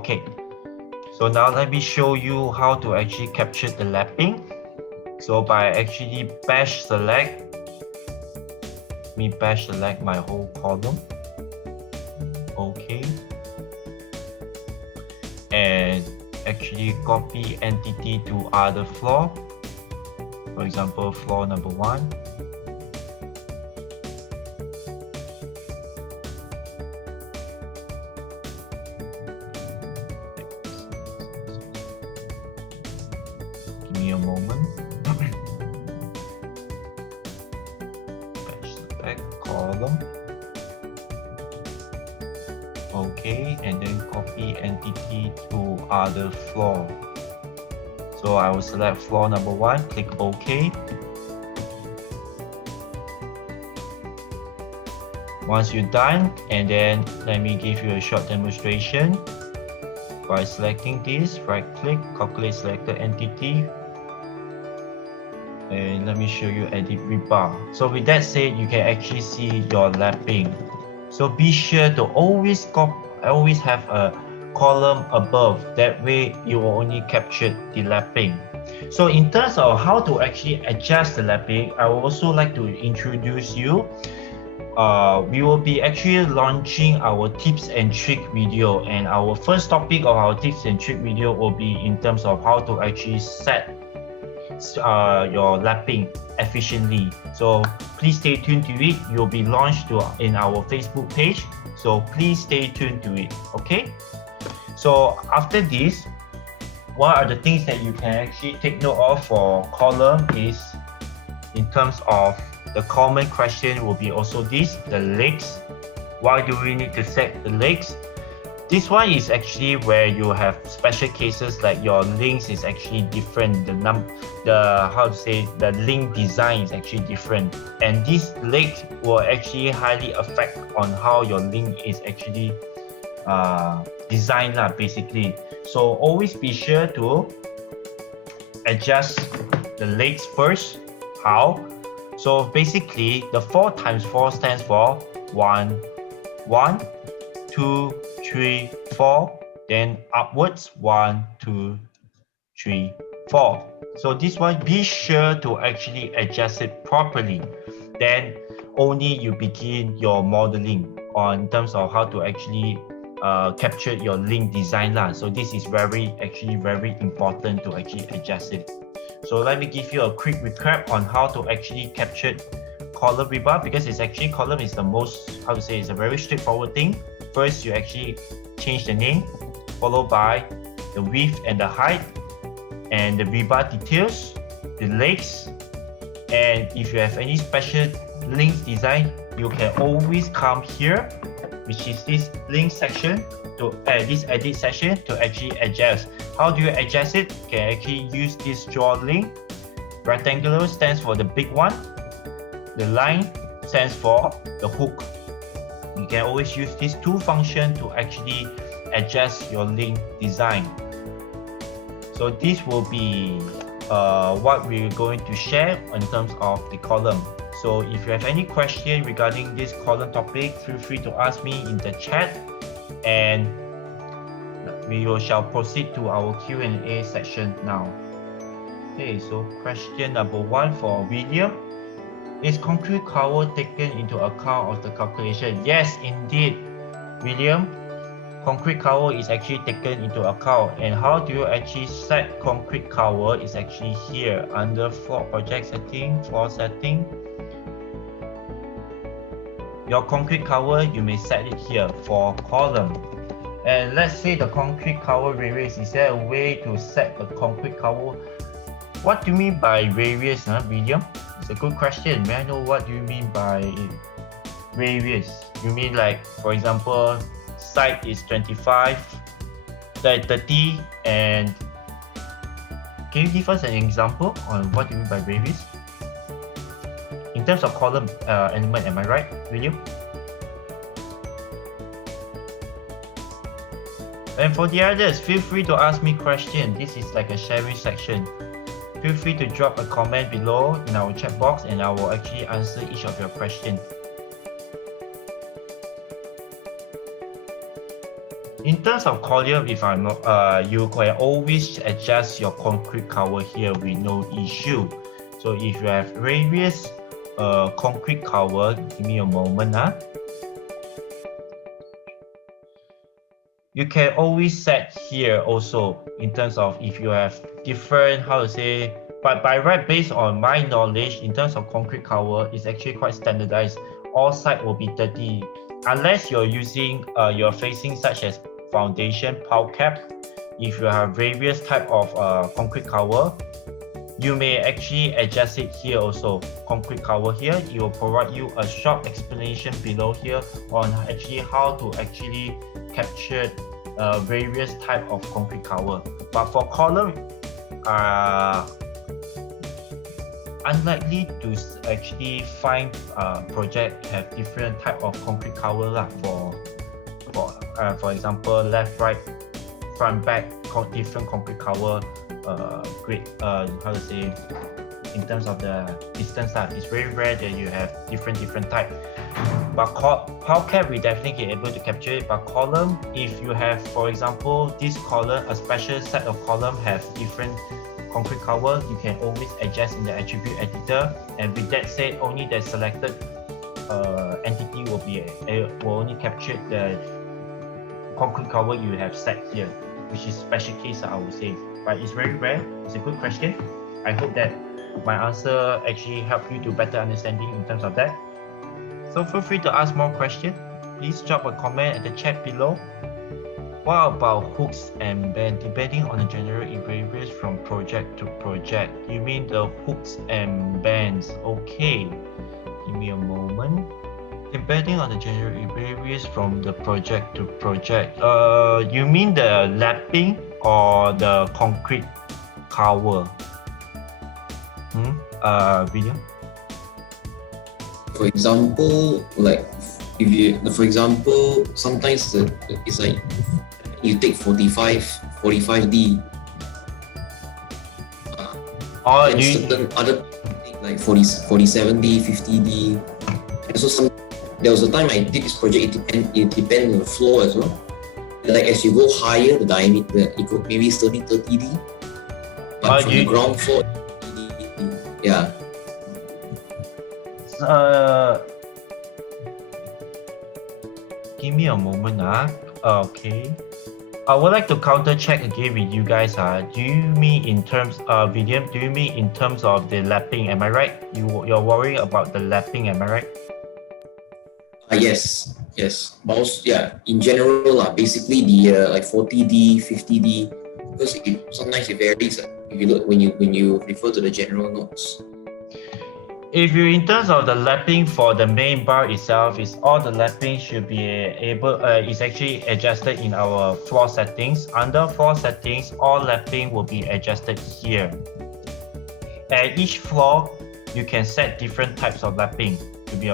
Okay, so now let me show you how to actually capture the lapping. So by actually bash select, my whole column. Okay, and actually copy entity to other floor. For example, floor number 1. Give me a moment. Bash select column. Okay, and then copy entity to other floor. So I will select floor number 1, click OK. Once you're done, and then let me give you a short demonstration. By selecting this, right click, calculate selected entity, and let me show you edit rebar. So with that said, you can actually see your lapping. So be sure to always have a column above. That way you will only capture the lapping. So in terms of how to actually adjust the lapping, I would also like to introduce you. We will be actually launching our tips and trick video, and our first topic of our tips and trick video will be in terms of how to actually set your lapping efficiently. So please stay tuned to it. You'll be launched in our Facebook page, so please stay tuned to it. Okay, so after this, what are the things that you can actually take note of for column is, in terms of the common question will be also this, the legs. Why do we need to set the legs? This one is actually where you have special cases like your links is actually different. The link design is actually different, and this leg will actually highly affect on how your link is actually designed basically. So always be sure to adjust the legs first. How? So basically, the 4 times 4 stands for 1, 1, 2, 3, 4, then upwards 1, 2, 3, 4. So this one, be sure to actually adjust it properly. Then only you begin your modeling on terms of how to actually capture your link design. So this is very important to actually adjust it. So let me give you a quick recap on how to actually capture column rebar, because it's actually column is the most, it's a very straightforward thing. First, you actually change the name, followed by the width and the height, and the rebar details, the legs, and if you have any special links design, you can always come here, which is this link section, to this edit section to actually adjust. How do you adjust it? You can actually use this draw link. Rectangular stands for the big one. The line stands for the hook. You can always use these two functions to actually adjust your link design. So this will be what we're going to share in terms of the column. So if you have any question regarding this column topic, feel free to ask me in the chat, and we shall proceed to our Q&A section now. Okay, so question number 1 for William. Is concrete cover taken into account of the calculation? Yes, indeed, William. Concrete cover is actually taken into account. And how do you actually set concrete cover? Is actually here under floor project setting, floor setting. Your concrete cover, you may set it here for column. And let's say the concrete cover radius. Is there a way to set the concrete cover? What do you mean by radius, William? It's a good question. May I know what do you mean by radius? You mean like, for example, side is 25, 30, and can you give us an example on what you mean by radius? In terms of column element, am I right, William? And for the others, feel free to ask me questions. This is like a sharing section. Feel free to drop a comment below in our chat box, and I will actually answer each of your questions. In terms of column, if I'm not, you can always adjust your concrete cover here with no issue. So if you have various concrete cover, give me a moment. You can always set here also in terms of if you have different, how to say, but by right, based on my knowledge, in terms of concrete cover, it's actually quite standardized. All sides will be 30, unless you're using, you're facing such as foundation, pile cap. If you have various type of concrete cover, you may actually adjust it here also. Concrete cover here, it will provide you a short explanation below here on actually how to actually capture various type of concrete cover. But for column, unlikely to actually find project have different type of concrete cover lah. For example, left, right, front, back, different concrete cover. Great, how to say, in terms of the distance it's very rare that you have different type. But pile cap, we definitely get able to capture it. But column, if you have, for example, this column, a special set of column have different concrete cover, you can always adjust in the attribute editor. And with that said, only the selected entity will only capture the concrete cover you have set here, which is special case, I would say. But it's very rare. It's a good question. I hope that my answer actually helped you to better understanding in terms of that. So feel free to ask more questions. Please drop a comment at the chat below. What about hooks and bands? Depending on the general, it varies from project to project. You mean the hooks and bands? Okay, give me a moment. Depending on the general, it varies from the project to project. You mean the lapping or the concrete cover? William? For example, like if you, for example, sometimes it's like you take 45D. And certain other like 47D, 50D. And so there was a time I did this project. It depends on the floor as well. Like as you go higher, the diameter, it could maybe 30D. But from the ground floor, yeah. Give me a moment. Okay. I would like to counter check again with you guys. Do you mean in terms of William? Do you mean in terms of the lapping? Am I right? You're worrying about the lapping? Am I right? Yes. But also, yeah, in general, basically the like 40D, 50D, because sometimes it varies. If you look when you refer to the general notes. If you in terms of the lapping for the main bar itself, is all the lapping should be is actually adjusted in our floor settings. Under floor settings, all lapping will be adjusted here. At each floor, you can set different types of lapping to be.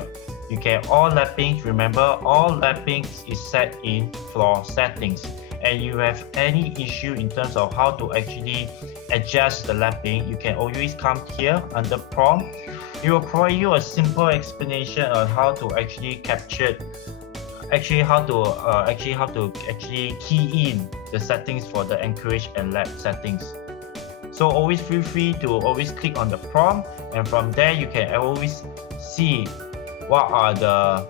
You can all lappings. Remember, all lappings is set in floor settings. And you have any issue in terms of how to actually adjust the lapping, you can always come here under prompt. It will provide you a simple explanation on how to actually capture, how to key in the settings for the Anchorage and lab settings. So always feel free to always click on the prompt, and from there you can always see what are the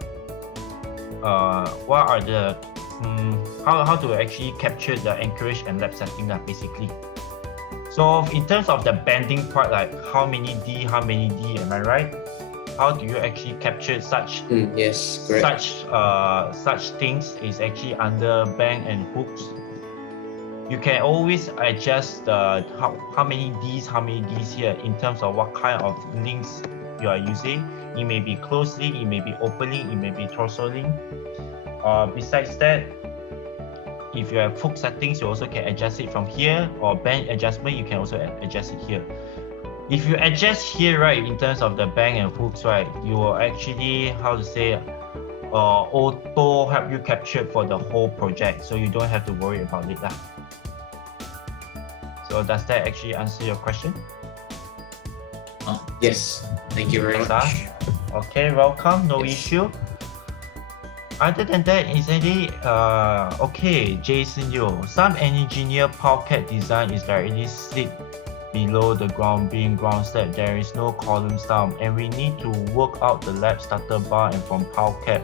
how to actually capture the Anchorage and lab setting basically. So in terms of the bending part, like how many D, am I right? How do you actually capture such yes, correct. such things is actually under bend and hooks. You can always adjust how many Ds here in terms of what kind of links you are using. It may be closed link, it may be open link, it may be torso link. Besides that, if you have hook settings, you also can adjust it from here, or bend adjustment, you can also adjust it here. If you adjust here, right, in terms of the bend and hooks, right, you will actually, auto help you capture for the whole project, so you don't have to worry about it. So does that actually answer your question? Yes, thank you very much. Okay, welcome, no issue. Other than that, is any okay, Jason Yo. Some engineer parquet design is directly sit below the ground beam ground slab. There is no column down, and we need to work out the lap stutter bar and from parquet.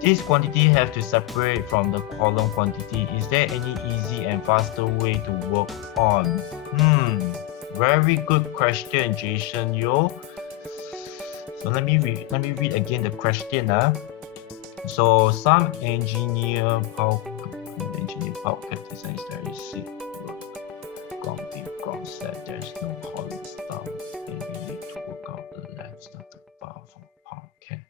This quantity have to separate from the column quantity. Is there any easy and faster way to work on? Very good question, Jason Yo. So let me read again the question. So some engineer parquet design is very sick. Ground beam ground slab. There is no columns down, and we need to work out the left stutter bar from parquet.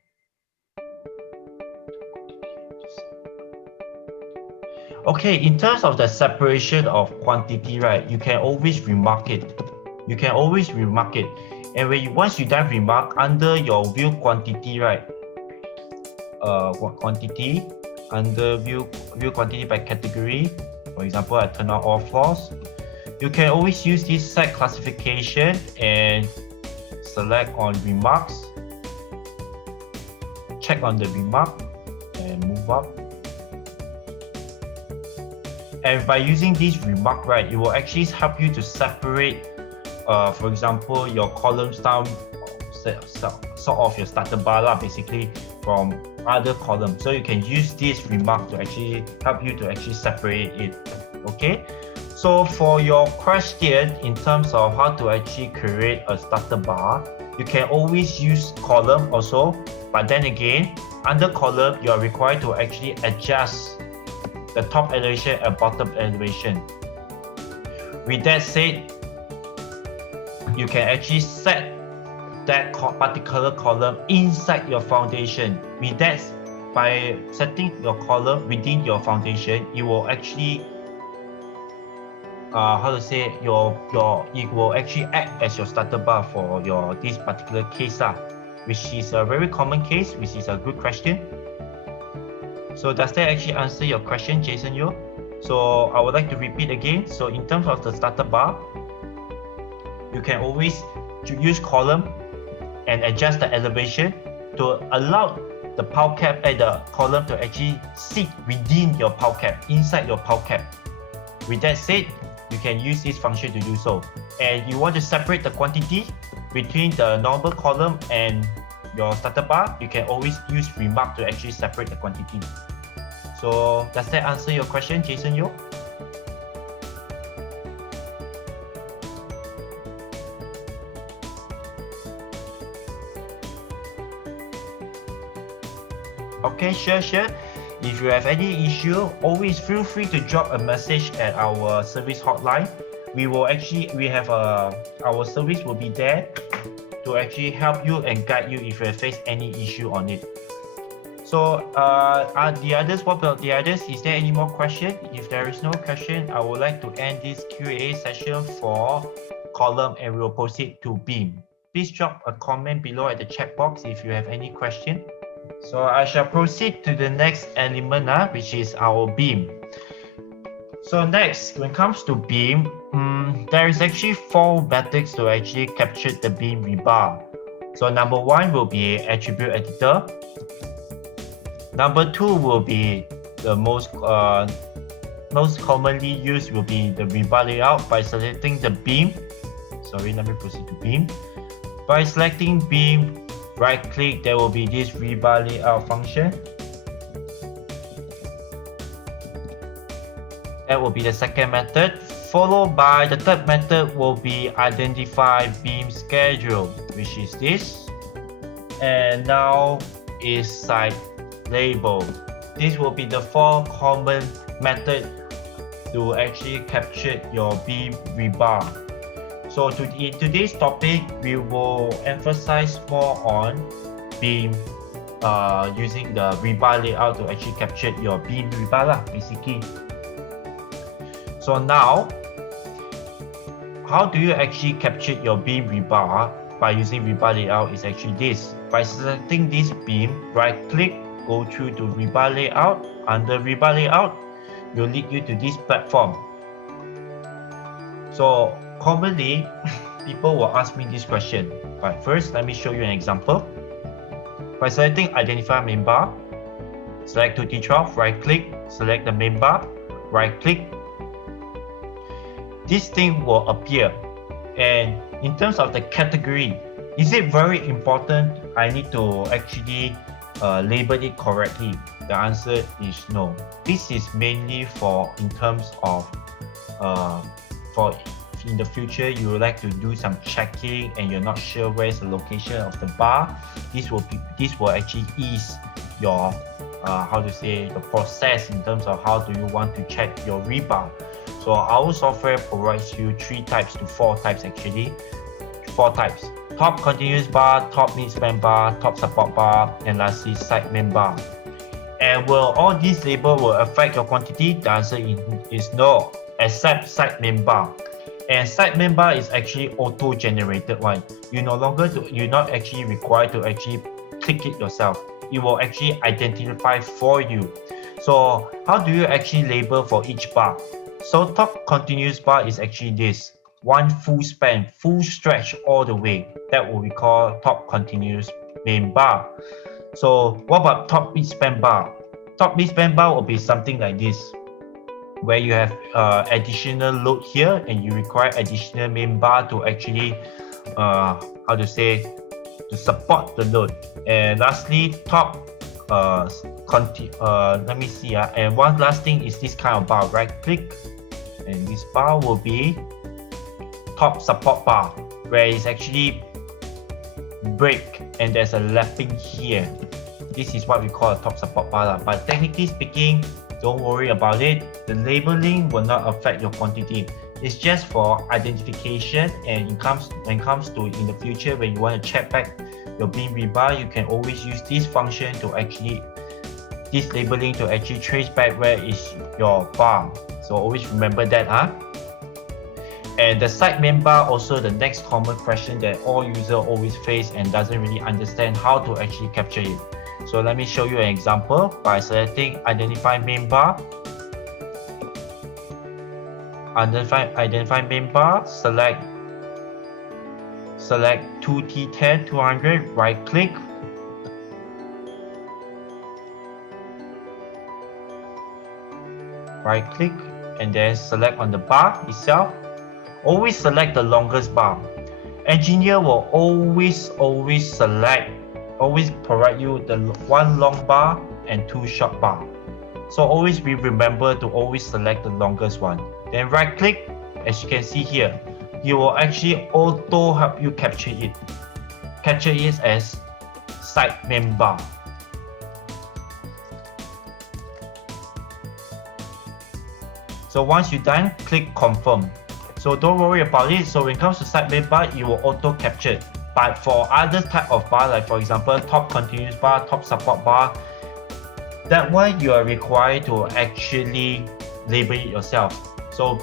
Okay, in terms of the separation of quantity, right, you can always remark it. And once you done remark under your view quantity, right, quantity under view quantity by category, for example, I turn out all floors, you can always use this set classification and select on remarks, check on the remark and move up. And by using this remark, right, it will actually help you to separate, for example, your columns down, sort of your starter bar basically from other columns. So you can use this remark to actually help you to actually separate it. Okay. So for your question in terms of how to actually create a starter bar, you can always use column also, but then again, under column, you are required to actually adjust the top elevation and bottom elevation. With that said, you can actually set that particular column inside your foundation. With that, by setting your column within your foundation, it will actually it will actually act as your starter bar for this particular case, which is a very common case, which is a good question. So does that actually answer your question, Jason Yo? So I would like to repeat again. So in terms of the starter bar, you can always use column and adjust the elevation to allow the pile cap and the column to actually sit within your pile cap, inside your pile cap. With that said, you can use this function to do so. And you want to separate the quantity between the normal column and your starter bar, you can always use remark to actually separate the quantity. So does that answer your question, Jason Yo? Okay, sure. If you have any issue, always feel free to drop a message at our service hotline. Our service will be there to actually help you and guide you if you face any issue on it. So what about the others? Is there any more question? If there is no question, I would like to end this Q&A session for column and we'll proceed to beam. Please drop a comment below at the chat box if you have any question. So I shall proceed to the next element, which is our beam. So next, when it comes to beam, there is actually 4 methods to actually capture the beam rebar. So number 1 will be attribute editor. Number 2 will be the most commonly used will be the rebar layout by selecting the beam. Sorry, let me proceed to beam. By selecting beam, right click, there will be this rebar layout function. That will be the second method, followed by the third method will be identify beam schedule, which is this. And now is site label. This will be the 4 common methods to actually capture your beam rebar. So in today's topic, we will emphasize more on beam using the rebar layout to actually capture your beam rebar basically. So now, how do you actually capture your beam rebar by using rebar layout is actually this. By selecting this beam, right click, go through to rebar layout. Under rebar layout, will lead you to this platform. So commonly, people will ask me this question. But first, let me show you an example. By selecting identify main bar, select 2T12, right click, select the main bar, right click. This thing will appear. And in terms of the category, is it very important I need to actually label it correctly? The answer is no. This is mainly for in terms of for in the future you would like to do some checking and you're not sure where's the location of the bar. This will actually ease your the process in terms of how do you want to check your rebar. So our software provides you 3 types to 4 types actually. 4 types: top continuous bar, top mid-span bar, top support bar, and lastly side main bar. And will all these labels will affect your quantity? The answer is no, except side main bar. And side main bar is actually auto-generated one. You're not actually required to actually click it yourself. It will actually identify for you. So how do you actually label for each bar? So top continuous bar is actually this one full span, full stretch all the way. That will be called top continuous main bar. So what about top mid-span bar? Top mid-span bar will be something like this, where you have additional load here and you require additional main bar to actually to support the load. And lastly, top let me see, and one last thing is this kind of bar. Right click, and this bar will be top support bar, where it's actually break and there's a lapping here. This is what we call a top support bar. But technically speaking, don't worry about it. The labeling will not affect your quantity. It's just for identification, and when it comes to in the future when you want to check back your beam rebar, you can always use this function to actually this labeling to actually trace back where is your bar. So always remember that. And the side main bar also the next common question that all users always face and doesn't really understand how to actually capture it. So let me show you an example by selecting identify main bar. Identify main bar, select 2T10 200, right click. Right click and then select on the bar itself. Always select the longest bar. Engineer will always provide you the one long bar and 2 short bar. So always remember to always select the longest one. Then right click, as you can see here, you will actually auto help you capture it. Capture it as side main bar. So once you're done, click confirm. So don't worry about it. So when it comes to side main bar, it will auto capture. But for other type of bar, like for example, top continuous bar, top support bar, that one you are required to actually label it yourself. So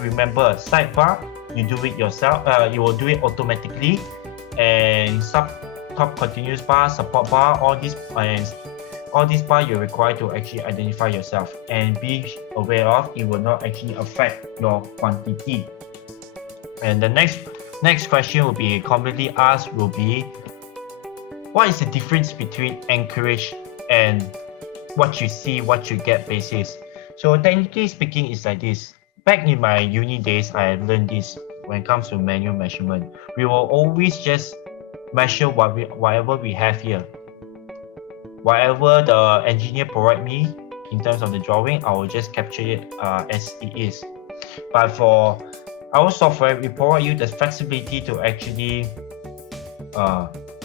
remember, side bar, you do it yourself. You will do it automatically. And top continuous bar, support bar, all these bar you're required to actually identify yourself and be aware of it will not actually affect your quantity. And the next question will be commonly asked will be, what is the difference between Anchorage and what you see, what you get basis? So technically speaking, it's like this. Back in my uni days, I learned this. When it comes to manual measurement, we will always just measure whatever we have here. Whatever the engineer provide me in terms of the drawing, I will just capture it as it is. But for our software, we provide you the flexibility to actually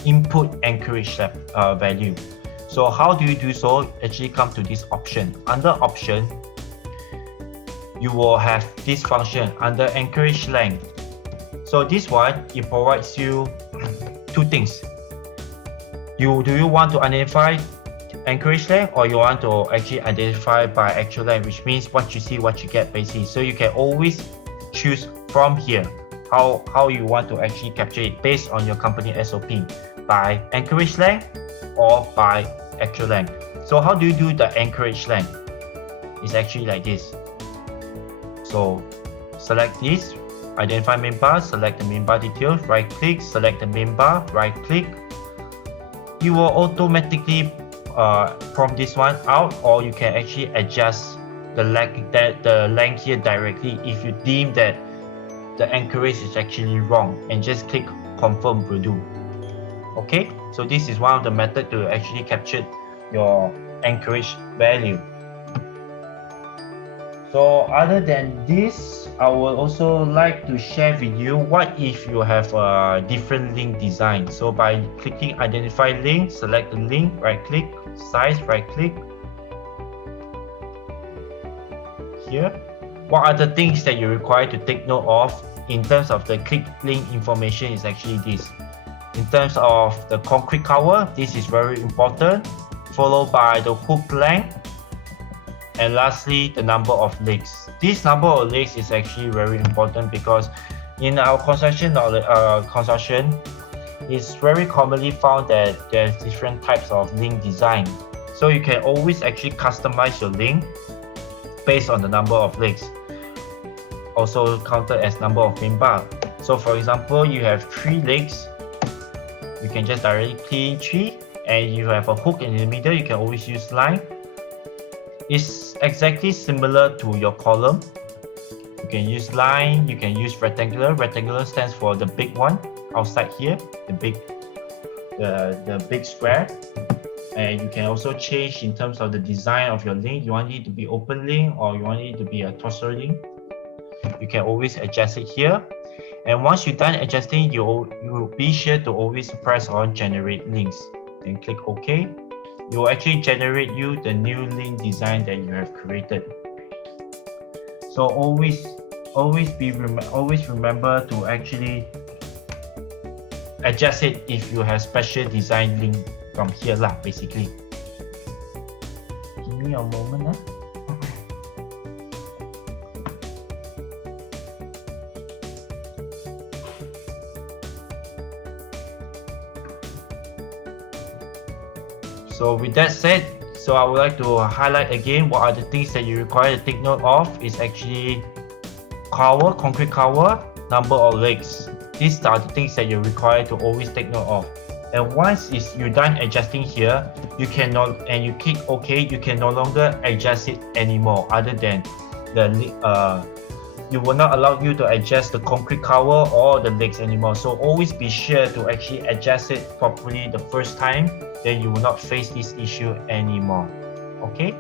input Anchorage value. So how do you do so? Actually come to this option. Under option, you will have this function under Anchorage Length. So this one, it provides you 2 things. Do you want to identify Anchorage length, or you want to actually identify by actual length, which means what you see, what you get basically. So you can always choose from here how you want to actually capture it based on your company SOP, by Anchorage length or by actual length. So how do you do the Anchorage length? It's actually like this. So select this, identify main bar, select the main bar details, right click, select the main bar, right click. You will automatically from this one out, or you can actually adjust the length here directly if you deem that the anchorage is actually wrong, and just click confirm will do. Okay, so this is one of the method to actually capture your anchorage value. So other than this, I would also like to share with you what if you have a different link design. So by clicking identify link, select the link, right click, size, right click. Here, what are the things that you require to take note of in terms of the click link information is actually this. In terms of the concrete cover, this is very important, followed by the hook length, and lastly the number of legs. This number of legs is actually very important because in our construction it's very commonly found that there's different types of link design. So you can always actually customize your link based on the number of legs, also counted as number of rebar. So for example, you have 3 legs, you can just directly key in 3, and you have a hook in the middle, you can always use line. It's exactly similar to your column. You can use line, you can use rectangular. Rectangular stands for the big one outside here, the big square. And you can also change in terms of the design of your link. You want it to be open link or you want it to be a torso link. You can always adjust it here. And once you're done adjusting, you will be sure to always press on generate links. Then click OK. It will actually generate you the new link design that you have created. So always remember to actually adjust it if you have special design link from here lah, basically. Give me a moment. So with that said, so I would like to highlight again what are the things that you require to take note of is actually cover, concrete cover, number of legs. These are the things that you require to always take note of. And once you're done adjusting here, you cannot, and you click OK, you can no longer adjust it anymore. Other than you will not allow you to adjust the concrete cover or the legs anymore. So always be sure to actually adjust it properly the first time. Then you will not face this issue anymore. Okay.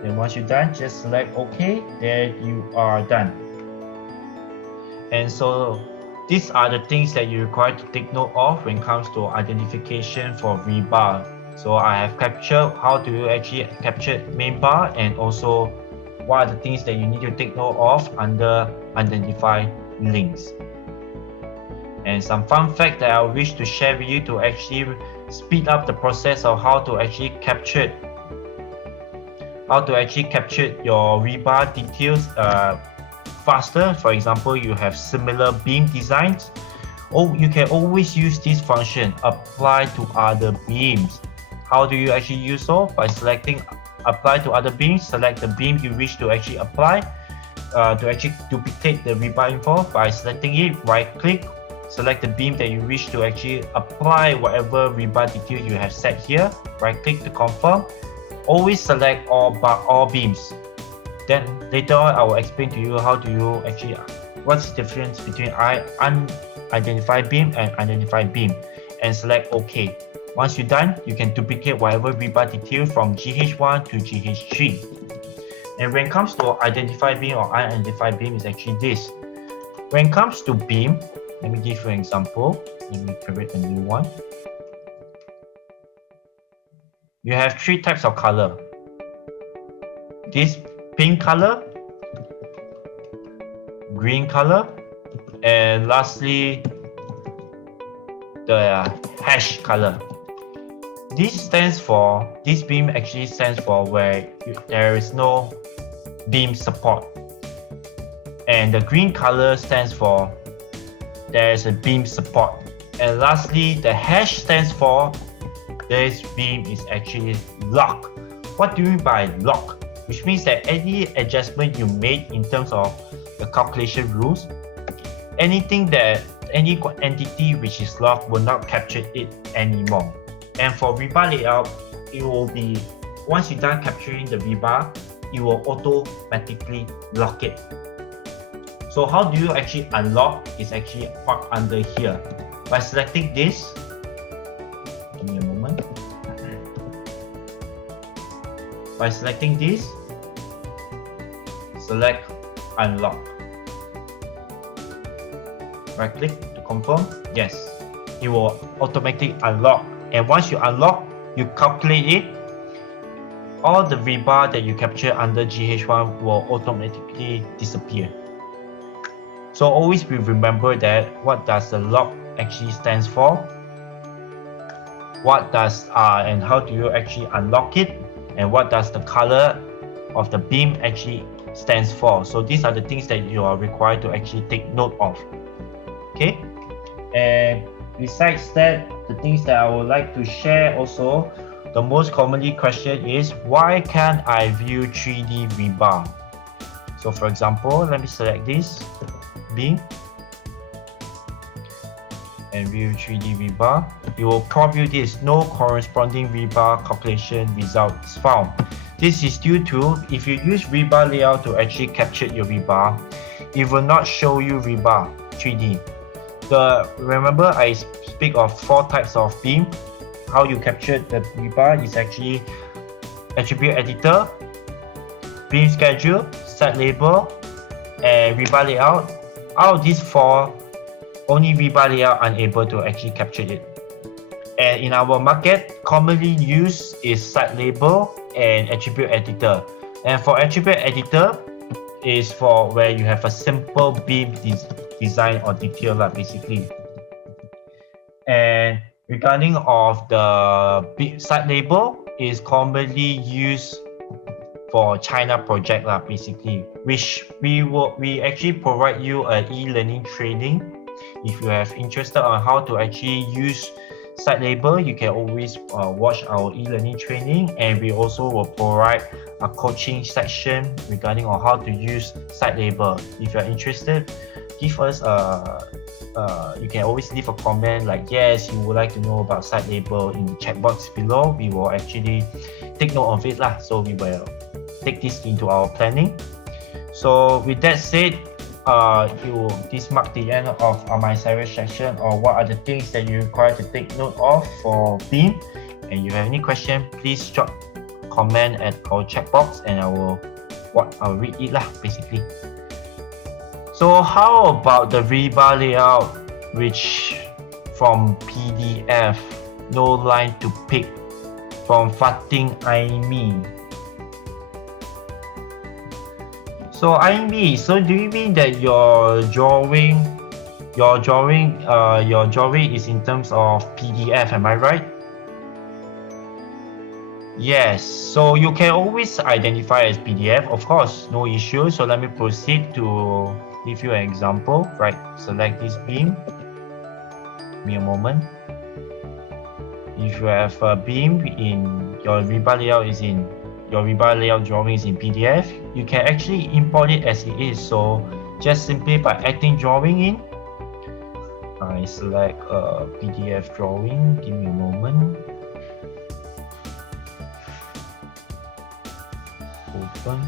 Then once you're done, just select OK. Then you are done. And so these are the things that you require to take note of when it comes to identification for rebar. So I have captured how do you actually capture main bar, and also what are the things that you need to take note of under identify links. And some fun fact that I wish to share with you to actually speed up the process of how to actually capture your rebar details faster. For example, you have similar beam designs. You can always use this function, apply to other beams. How do you actually use so? By selecting apply to other beams, select the beam you wish to actually apply to actually duplicate the rebar info. By selecting it, right click, select the beam that you wish to actually apply whatever rebar detail you have set here, right click to confirm. Always select all beams. Then later on I will explain to you how do you actually, what's the difference between unidentified beam and identified beam, and select OK. Once you're done, you can duplicate whatever rebar detail from GH1 to GH3. And when it comes to identified beam or unidentified beam, is actually this. When it comes to beam, let me give you an example. Let me create a new one. You have 3 types of color. This pink color, green color, and lastly the hash color. This beam actually stands for where there is no beam support, and the green color stands for there is a beam support, and lastly the hash stands for this beam is actually lock. What do you mean by lock? Which means that any adjustment you made in terms of the calculation rules, any entity which is locked will not capture it anymore. And for rebar layout, it will be, once you're done capturing the rebar, it will automatically lock it. So how do you actually unlock? It's actually parked under here. By selecting this, give me a moment. By selecting this, select unlock. Right click to confirm. Yes, it will automatically unlock. And once you unlock, you calculate it. All the rebar that you capture under GH1 will automatically disappear. So always remember that what does the lock actually stands for, what does and how do you actually unlock it, and what does the color of the beam actually stands for. So these are the things that you are required to actually take note of. Okay, and besides that, the things that I would like to share also, the most commonly question is, why can't I view 3D rebar? So for example, let me select this beam and view 3D rebar. It will prompt you this: no corresponding rebar calculation results found. This is due to, if you use rebar layout to actually capture your rebar, it will not show you rebar 3D. Remember I speak of 4 types of beam. How you capture the rebar is actually attribute editor, beam schedule, set label, and rebar layout. Out of these 4, only rebar layout unable to actually capture it. And in our market, commonly used is site label and attribute editor. And for attribute editor is for where you have a simple beam design or detail basically. And regarding of the site label is commonly used for China project basically, which we actually provide you an e-learning training. If you have interested on how to actually use site label, you can always watch our e-learning training, and we also will provide a coaching section regarding on how to use site label. If you're interested, give us you can always leave a comment like yes, you would like to know about site label in the chat box below. We will actually take note of it so we will take this into our planning. So with that said, this marks the end of my service section, or what are the things that you require to take note of for beam. And you have any question, please drop comment at our chat box, and I'll read it basically. So how about the rebar layout, which from PDF, no line to pick, from Fating Aimi? So Aimi, so do you mean that your drawing is in terms of PDF, am I right? Yes, so you can always identify as PDF, of course, no issue. So let me proceed to give you an example. Right, select this beam. Give me a moment. If you have a beam in your rebar layout your rebar layout drawing is in PDF, you can actually import it as it is. So just simply by adding drawing in, I select a PDF drawing. Give me a moment. Open.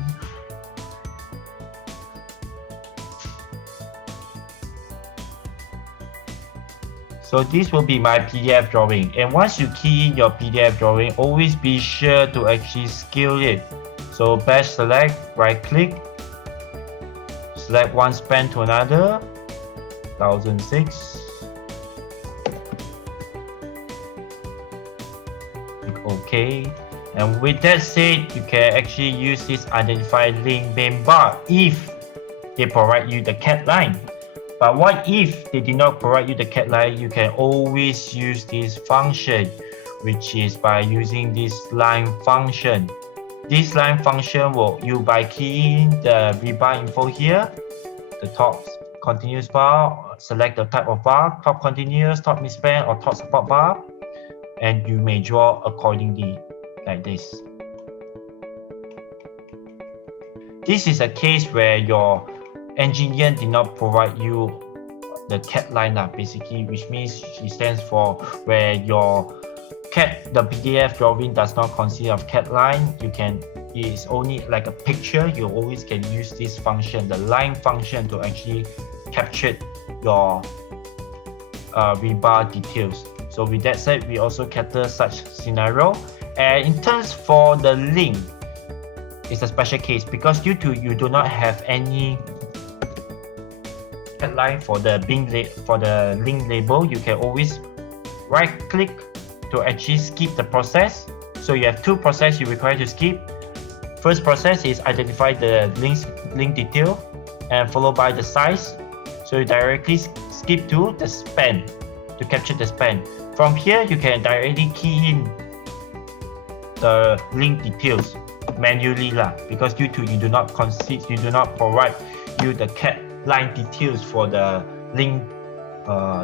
So this will be my PDF drawing, and once you key in your PDF drawing, always be sure to actually scale it. So batch select, right click, select one span to another, 1006. Click OK. And with that said, you can actually use this identify link main bar if they provide you the cat line. But what if they did not provide you the cat line? You can always use this function, which is by using this line function. This line function will, by keying the rebar info here, the top continuous bar, select the type of bar, top continuous, top midspan, or top support bar, and you may draw accordingly like this. This is a case where your engineer did not provide you the cat line basically, which means it stands for where your the PDF drawing does not consist of CAD line. It's only like a picture. You always can use this function, the line function, to actually capture your rebar details. So with that said, we also cater such scenario. And in terms for the link, it's a special case because due to you do not have any CAD line for the link label, you can always right click to actually skip the process. So you have two processes you require to skip. First process is identify the link detail and followed by the size. So you directly skip to the span to capture the span. From here, you can directly key in the link details manually because due to you do not provide you the CAD line details for the link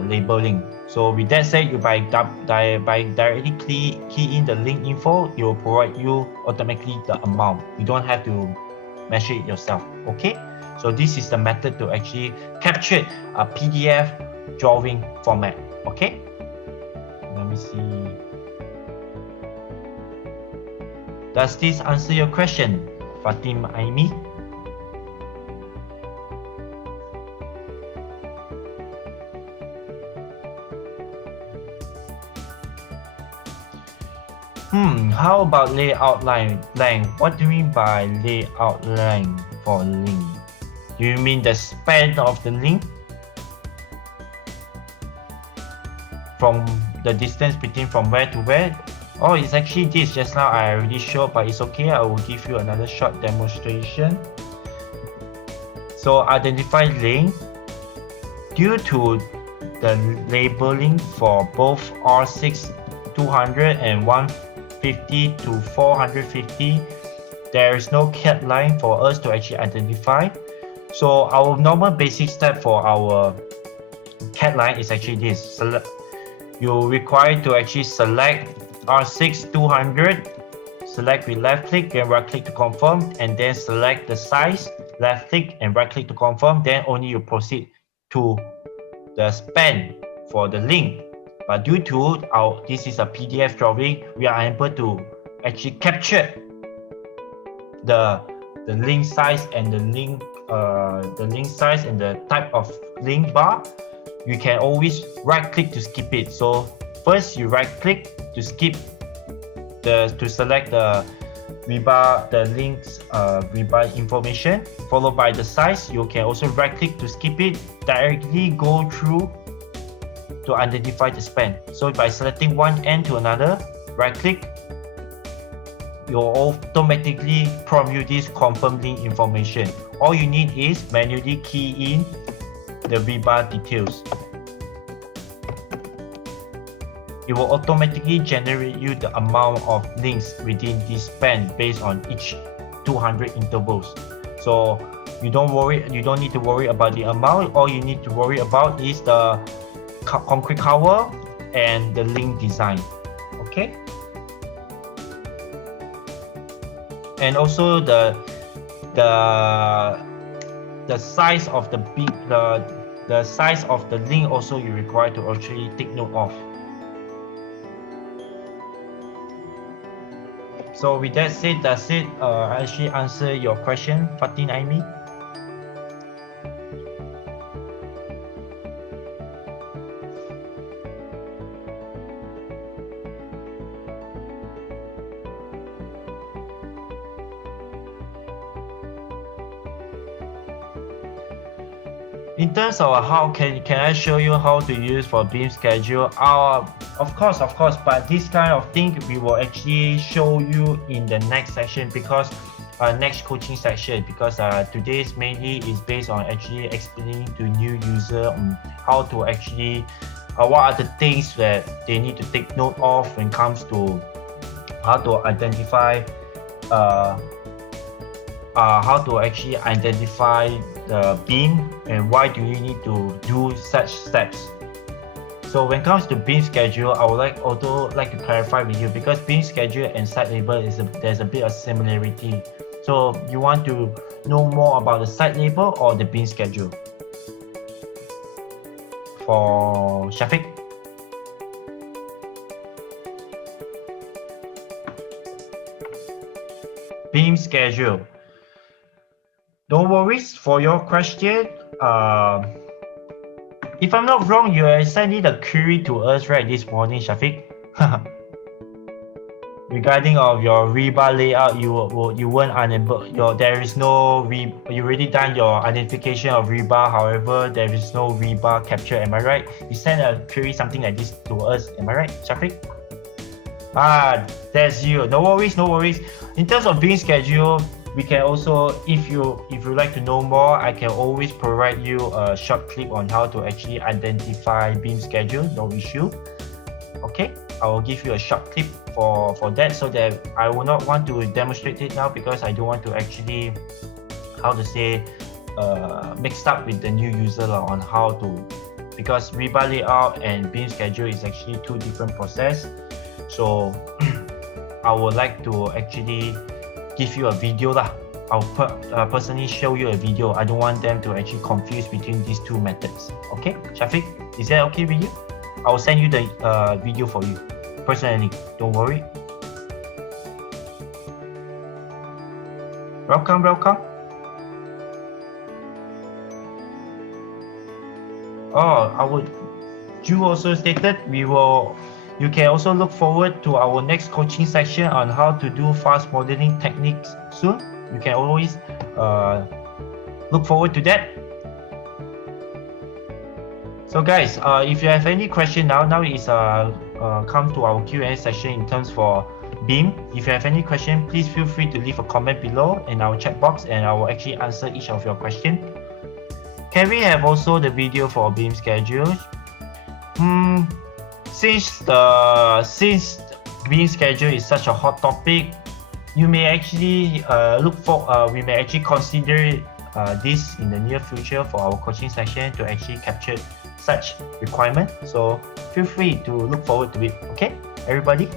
labeling. So with that said, you by directly key in the link info, it will provide you automatically the amount. You don't have to measure it yourself. Okay, so this is the method to actually capture a PDF drawing format. Okay, let me see. Does this answer your question, Fatim Aimi? How about layout length? What do you mean by layout length for link? Do you mean the span of the link? From the distance between from where to where? Oh, it's actually this. Just now I already showed, but it's okay. I will give you another short demonstration. So identify link. Due to the labeling for both R6 200 and 150 to 450, there is no CAD line for us to actually identify. So our normal basic step for our CAD line is actually this. You require to actually select R6 200, select with left click, then right click to confirm, and then select the size, left click and right click to confirm. Then only you proceed to the span for the link. But due to this is a PDF drawing, we are able to actually capture the link size and the link size and the type of link bar. You can always right click to skip it. So first you right click to skip to select the rebar, the links rebar information, followed by the size. You can also right click to skip it, directly go through to identify the span. So by selecting one end to another, right click, it will automatically prompt you this confirm link information. All you need is manually key in the rebar details. It will automatically generate you the amount of links within this span based on each 200 intervals. So you don't need to worry about the amount. All you need to worry about is the concrete cover and the link design. Okay, and also the size of the size of the link also you require to actually take note of. So with that said, does it actually answer your question, Fatin Aimi? In terms of how can I show you how to use for beam schedule? Of course, but this kind of thing we will actually show you in the next section, because next coaching section, because today's mainly is based on actually explaining to new user on how to actually what are the things that they need to take note of when it comes to how to identify how to actually identify the beam and why do you need to do such steps. So when it comes to beam schedule, I would also like to clarify with you, because beam schedule and site label there's a bit of similarity. So you want to know more about the site label or the beam schedule? For Shafiq? beam schedule. Don't worry for your question. If I'm not wrong, you sent in a query to us right this morning, Shafiq. Regarding of your rebar layout, you weren't unable. There is no you already done your identification of rebar. However, there is no rebar capture. Am I right? You sent a query something like this to us. Am I right, Shafiq? That's you. No worries, no worries. In terms of beam schedule, we can also, if you like to know more, I can always provide you a short clip on how to actually identify beam schedule. No issue. Okay, I will give you a short clip for that, so that I will not want to demonstrate it now because I don't want to actually, how to say, mixed up with the new user on how to, because rebar layout and beam schedule is actually two different process. So I would like to actually give you a video lah. I'll personally show you a video. I don't want them to actually confuse between these two methods. Okay, Shafiq, is that okay with you? I will send you the video for you personally. Don't worry. Welcome, welcome. You also stated you can also look forward to our next coaching session on how to do fast modeling techniques soon. You can always look forward to that. So guys, if you have any question now is come to our Q&A session in terms for beam. If you have any question, please feel free to leave a comment below in our chat box, and I will actually answer each of your question. Can we have also the video for beam schedule? Since beam schedule is such a hot topic, you may actually we may actually consider this in the near future for our coaching session to actually capture such requirement. So feel free to look forward to it. Okay, everybody.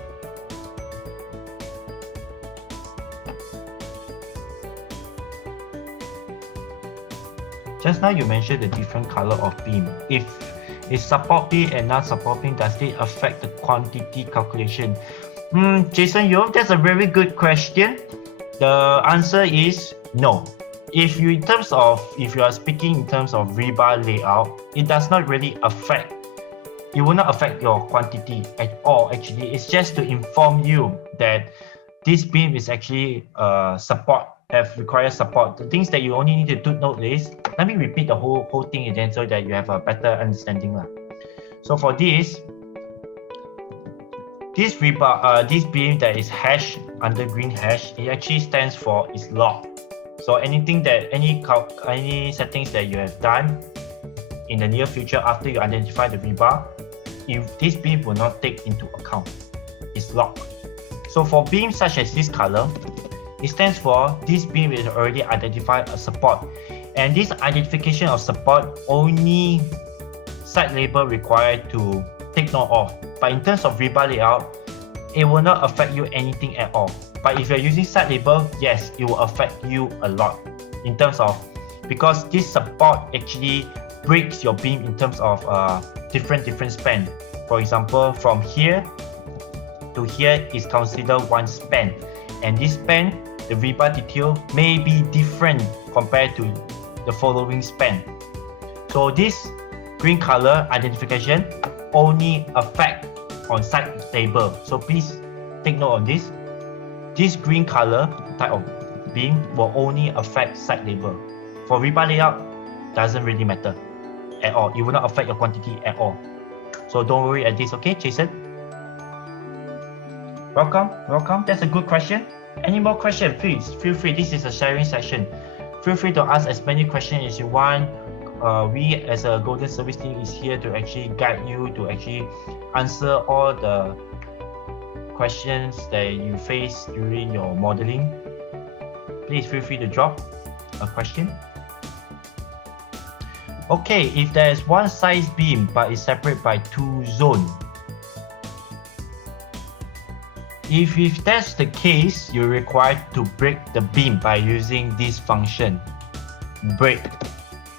Just now you mentioned the different color of beam. If it's support beam and non-support beam, does it affect the quantity calculation? Jason Yo, that's a very good question. The answer is no. If you are speaking in terms of rebar layout, it does not really affect. It will not affect your quantity at all. Actually, it's just to inform you that this beam is actually requires support. The things that you only need to note is, let me repeat the whole thing again so that you have a better understanding. So for this rebar, this beam that is hash under green hash, it actually stands for is log. So anything that any settings that you have done in the near future after you identify the rebar, if this beam will not take into account, it's log. So for beams such as this color, it stands for this beam is already identified as support, and this identification of support only site label required to take note of. But in terms of rebar layout, it will not affect you anything at all. But if you're using site label, yes, it will affect you a lot in terms of, because this support actually breaks your beam in terms of different span. For example, from here to here is considered one span, and this span, the rebar detail may be different compared to the following span. So this green color identification only affect on site label. So please take note of this. This green color type of beam will only affect site label. For rebar layout, doesn't really matter at all. It will not affect your quantity at all. So don't worry at this, okay, Jason? Welcome. That's a good question. Any more questions? Please feel free. This is a sharing session. Feel free to ask as many questions as you want. We as a Golden Service team is here to actually guide you to actually answer all the questions that you face during your modeling. Please feel free to drop a question. Okay, if there is one size beam but is separated by two zones, if that's the case, you're required to break the beam by using this function, break.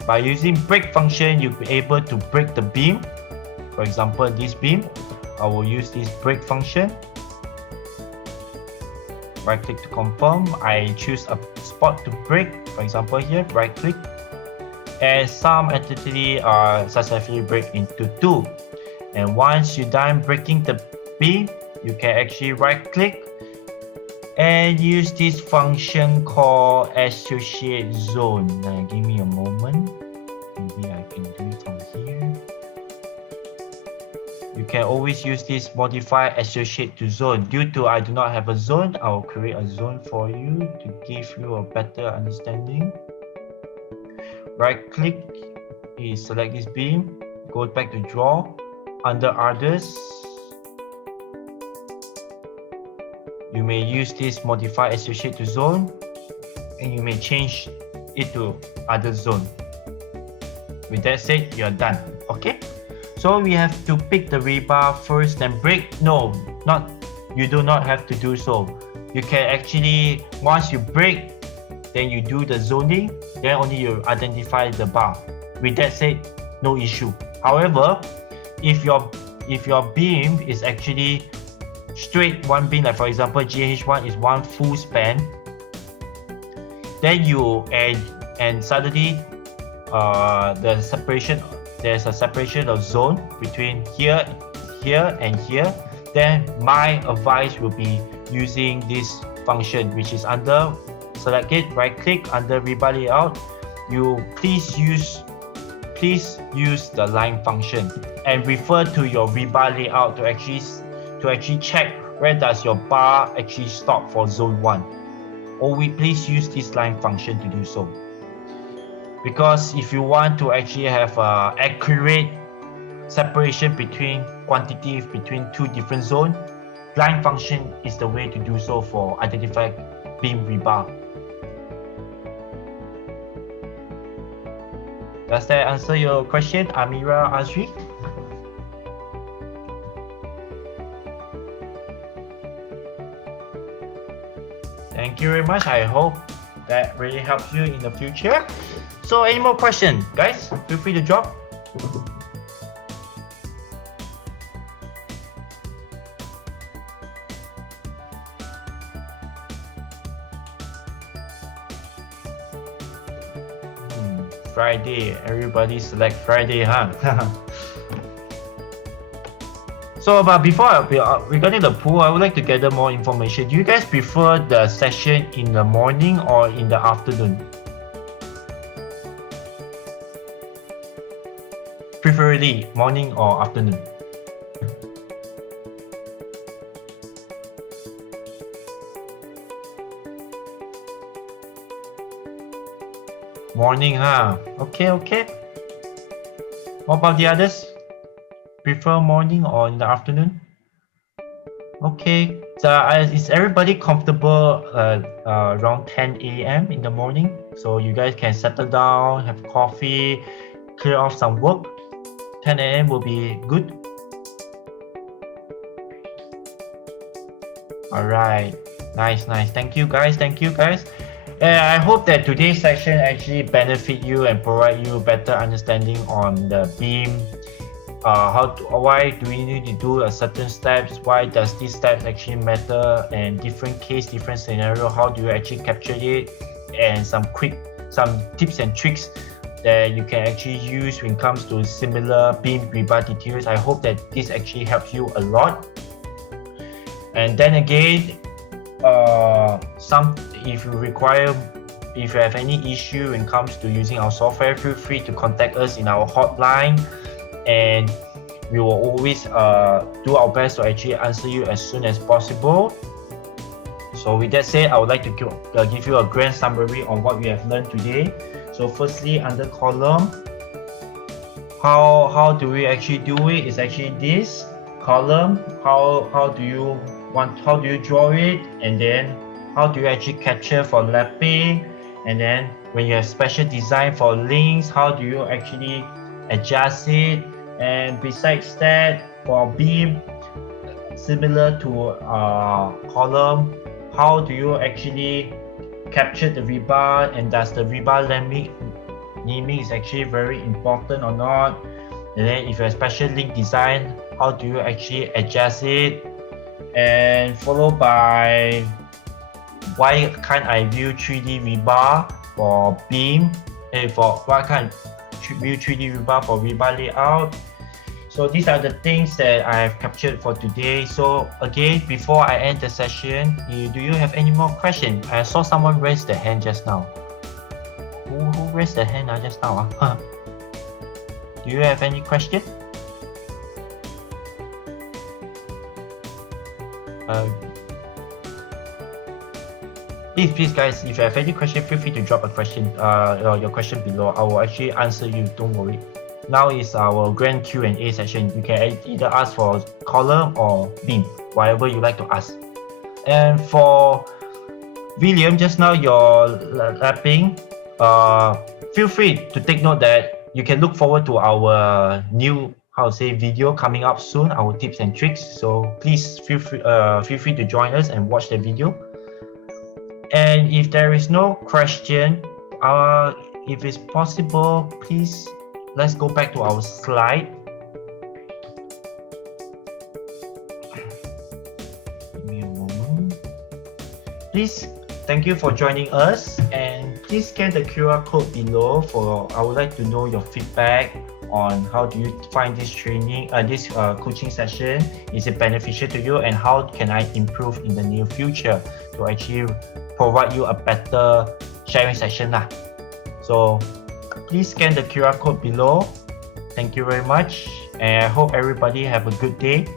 By using break function, you'll be able to break the beam. For example, this beam, I will use this break function. right click to confirm. I choose a spot to break, for example here, right click, and some entity are successfully break into 2. And once you're done breaking the beam, you can actually right click and use this function called associate zone. Now give me a moment, maybe I can do it from here. You can always use this modify associate to zone. Due to I do not have a zone, I'll create a zone for you to give you a better understanding. Right click, select this beam, go back to draw, under others, you may use this modify associate to zone, and you may change it to other zone. With that said, you're done. Okay, so we have to pick the rebar first, then break. No, not, you do not have to do so. You can actually, once you break, then you do the zoning, then only you identify the bar. With that said, no issue. However, if your beam is actually straight one beam, like for example GH1 is one full span, then you and suddenly there's a separation of zone between here and here, then my advice will be using this function, which is under select it, right click, under Rebar Layout, you please use the line function and refer to your Rebar Layout to actually check where does your bar actually stop for zone 1. Always please use this line function to do so, because if you want to actually have accurate separation between quantity between 2 different zones, line function is the way to do so for identify beam rebar. Does that answer your question, Amira Azri? Thank you very much. I hope that really helps you in the future. So any more questions, guys? Feel free to drop. Friday, everybody select Friday, huh? So, but before regarding the pool, I would like to gather more information. Do you guys prefer the session in the morning or in the afternoon? Preferably morning or afternoon? Morning, huh? Okay. What about the others? Prefer morning or in the afternoon? Okay. So is everybody comfortable around 10 a.m. in the morning? So you guys can settle down, have coffee, clear off some work. 10 a.m. will be good. All right. Nice. Thank you guys. I hope that today's session actually benefit you and provide you better understanding on the beam. Why do we need to do a certain steps? Why does these steps actually matter? And different case, different scenario, how do you actually capture it? And some tips and tricks that you can actually use when it comes to similar beam rebar details. I hope that this actually helps you a lot. And then again, if you have any issue when it comes to using our software, feel free to contact us in our hotline, and we will always do our best to actually answer you as soon as possible. So with that said, I would like to give you a grand summary on what we have learned today. So firstly, under column, how do we actually do it? It's actually this column. How do you draw it, and then how do you actually capture for lapping, and then when you have special design for links, how do you actually adjust it? And besides that, for beam, similar to column, how do you actually capture the rebar, and does the rebar naming is actually very important or not? And then if you have special link design, how do you actually adjust it? And followed by why can't I view 3D rebar for beam, for why can't view 3D rebar for rebar layout. So these are the things that I have captured for today. So again, before I end the session, do you have any more questions? I saw someone raise their hand just now. Who raised their hand just now? Do you have any question? Please guys, if you have any question, feel free to drop a question, your question below. I will actually answer you, don't worry. Now is our grand Q&A session. You can either ask for column or beam, whatever you like to ask. And for William, just now your lapping, feel free to take note that you can look forward to our new video coming up soon, our tips and tricks. So please feel free to join us and watch the video. And if there is no question, if it's possible, please let's go back to our slide. Give me a moment. Please, thank you for joining us, and please scan the QR code below. I would like to know your feedback on how do you find this training, this coaching session. Is it beneficial to you, and how can I improve in the near future to actually provide you a better sharing session lah. So please scan the QR code below. Thank you very much, and I hope everybody have a good day.